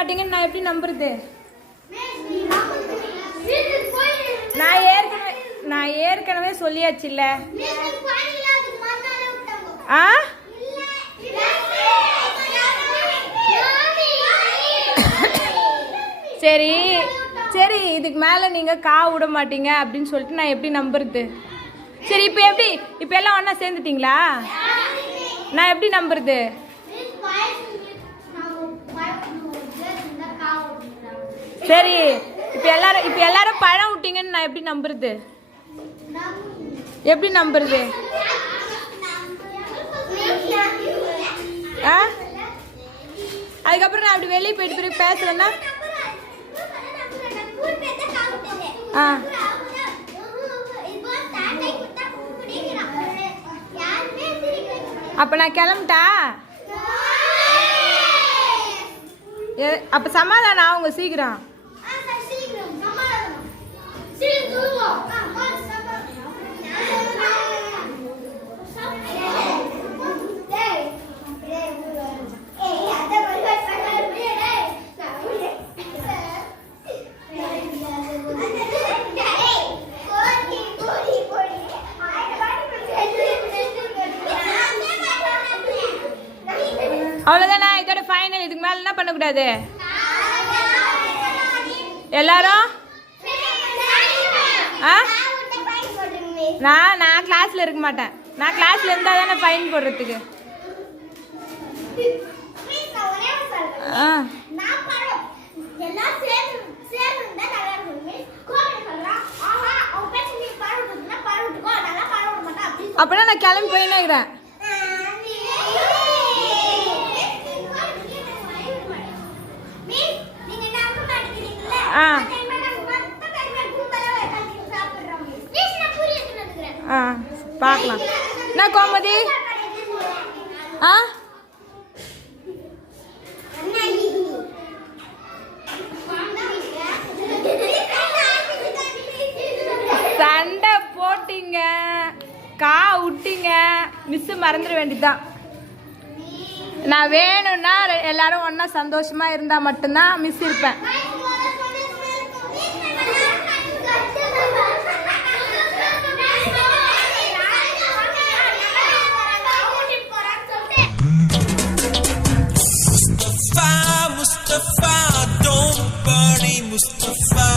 மாட்டீங்கன்னு நான் எப்படி நம்புறது? நான் ஏற்கனவே சொல்லியாச்சு இல்ல. ஆ சரி சரி, இதுக்கு மேலே நீங்கள் விட மாட்டீங்க அப்படின்னு சொல்லிட்டு நான் எப்படி நம்புறது? சரி, இப்போ எல்லாம் ஒன்றா சேர்ந்துட்டிங்களா? நான் எப்படி நம்புறது? சரி, இப்போ எல்லாரும் பழம் விட்டீங்கன்னு நான் எப்படி நம்புறது? எப்படி நம்புறது? ஆ அதுக்கப்புறம் நான் அப்படி வெளியே போயிட்டு பிறகு பேசுறேன்னா அப்ப நான் கிளம்பிட்டா? அப்ப சமாதானம் ஆகுங்க சீக்கிரம். அவ்வளோதானா? இதோட ஃபைனல். இதுக்கு மேலே என்ன பண்ணக்கூடாது? எல்லாரும் நான் கிளாஸில் இருக்க மாட்டேன். நான் கிளாஸில் இருந்தால் தானே ஃபைன் போடுறதுக்கு. அப்படின்னா நான் கிளம்பி போயின்னேக்கிறேன். பார்க்கலாம். நான் கோமதி சண்டை போட்டீங்க, விட்டீங்க, மிஸ் மறந்துட வேண்டியதுதான். நான் வேணும்னா எல்லாரும் ஒன்னா சந்தோஷமா இருந்தா மட்டும்தான் மிஸ் இருப்பேன். Mustafa, don't worry, Mustafa.